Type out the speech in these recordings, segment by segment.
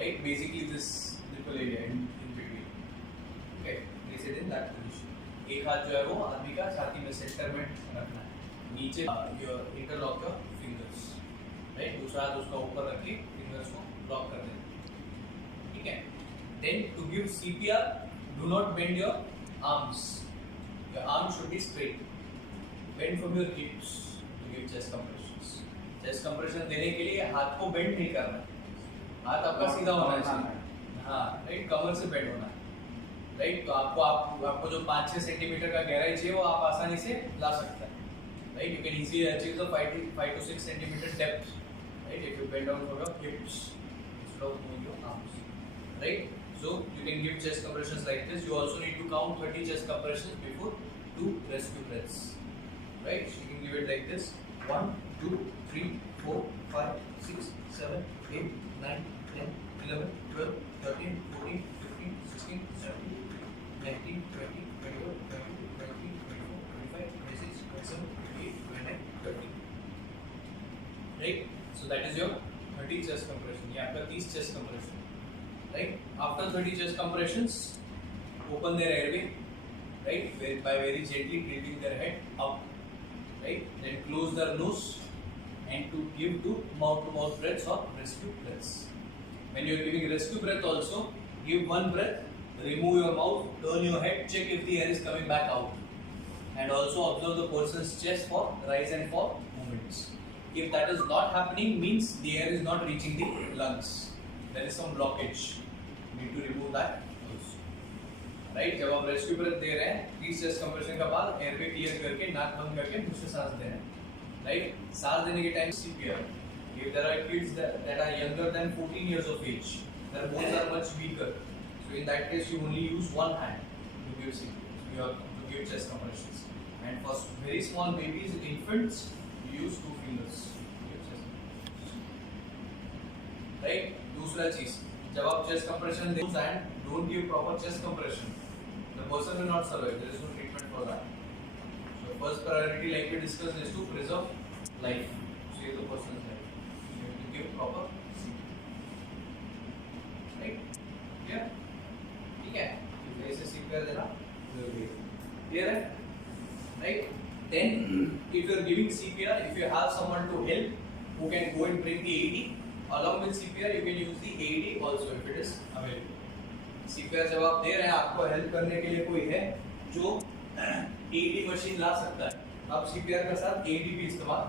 right? Basically this nipple area in between. Okay, place it in that position. एक हाथ जो है वो आदमी का छाती में सेंटर में रखना है, नीचे your interlock your fingers, right? दूसरा हाथ उसका ऊपर रख के fingers को लॉक कर देना, ठीक है? Then to give CPR, do not bend your arms. Your arms should be straight. Bend from your hips to give chest compressions. Chest compression देने के लिए हाथ को bend नहीं करना, हाथ आपका सीधा होना चाहिए, हाँ, राइट? कमर से बेंड होना है, राइट? तो आपको जो 5-6 सेंटीमीटर का गहराई चाहिए वो आप आसानी से ला सकते हैं, right? You can easily achieve the 5 to 6 centimetre depth, right? If you bend down from your hips instead of moving your arms, right? So you can give chest compressions like this. You also need to count 30 chest compressions before 2 rescue breaths, right? So you can give it like this: 1, 2, 3, 4, 5, 6, 7, 8, 9, 10, 11, 12, 13, 14, 15, 16, 17, 19, 20, 21, 22, 23, 24, 25, 26, 27, 28, 29, 30. Right? So that is your 30 chest compression. ये आपका 30 chest compression. Right? After 30 chest compressions, open their airway. Right? By very gently tilting their head up. Right? Then close their nose and to give to mouth breaths or rescue breaths. When you are giving rescue breath also, give one breath, remove your mouth, turn your head, check if the air is coming back out, and also observe the person's chest for rise and fall movements. If that is not happening, means the air is not reaching the lungs. There is some blockage. You need to remove that also. Right? जब आप rescue breath दे रहे हैं, 30 chest compression का बाद airway clear करके नाक बंद करके मुझसे सांस दे रहे हैं. Right? सांस देने के time CPR. If there are kids that are younger than 14 years of age, their bones are much weaker. So in that case, you only use one hand to give CPR, to give chest compressions. And for very small babies, infants, you use 2 fingers. Right? दूसरा चीज, जब आप chest compression they and don't give proper chest compression, the person will not survive. There is no treatment for that. So first priority, like we discussed, is to preserve life, save the person's life. You have to give proper CPR. Right? Yeah. ठीक है? ऐसे CPR देना जरूरी है. Clear है? Right? Then, if you are giving CPR, if you have someone to help who can go and bring the AED, along with CPR, you can use the AED also if it is available. CPR जब आप दे रहे हैं, आपको help करने के लिए कोई है जो AED मशीन ला सकता है, आप CPR के साथ AED भी इस्तेमाल,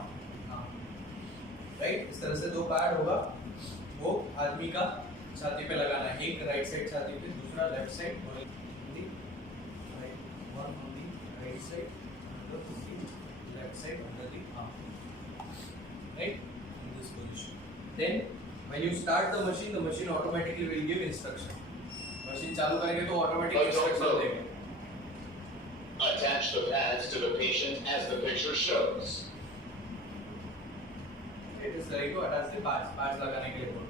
राइट? इस तरह से 2 पैड होगा, वो आदमी का छाती पे लगाना है, एक राइट साइड छाती पे, दूसरा left side, one on the right side, another on the left side under the arm, right? In this position. Then when you start the machine automatically will give instruction. Machine चालू करेंगे तो automatic instruction देगा. Attach the pads to the patient as the picture shows. It is ready to attach the pads लगाने के लिए बोल.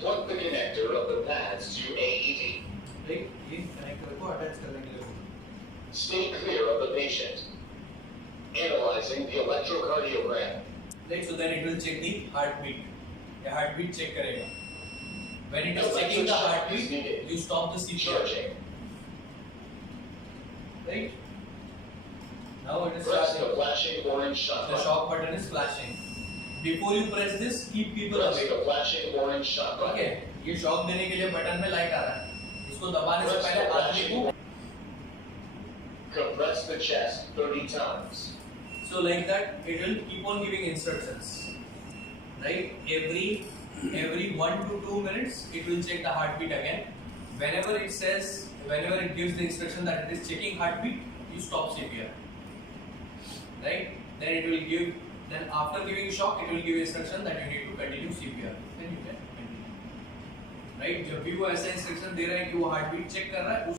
Plug the connector of the pads to AED. Right? ये connector को attach करने के लिए बोल. Stay clear of the patient. Analyzing the electrocardiogram. Right, so then it will check the heartbeat. The heartbeat check करेगा. When it is checking the heartbeat, you stop the CPR. Charging. Right? Now it is Press the starting. flashing orange shot The button. shock button is flashing. Before you press this, keep people Press away. the flashing orange shot ठीक button. है? ये shock देने के लिए button में light आ रहा है. इसको दबाने से पहले आदमी को Compress the chest 30 times. so like that it will keep on giving instructions. Right? Every 1 to 2 minutes it will check the heartbeat again. Whenever it gives the instruction that it is checking heartbeat, you stop CPR. Right? Then after giving shock, it will give instruction that you need to continue CPR. Then you can continue. Right? जब भी वो ऐसा instruction दे रहा है कि वो heart beat check कर रहा है,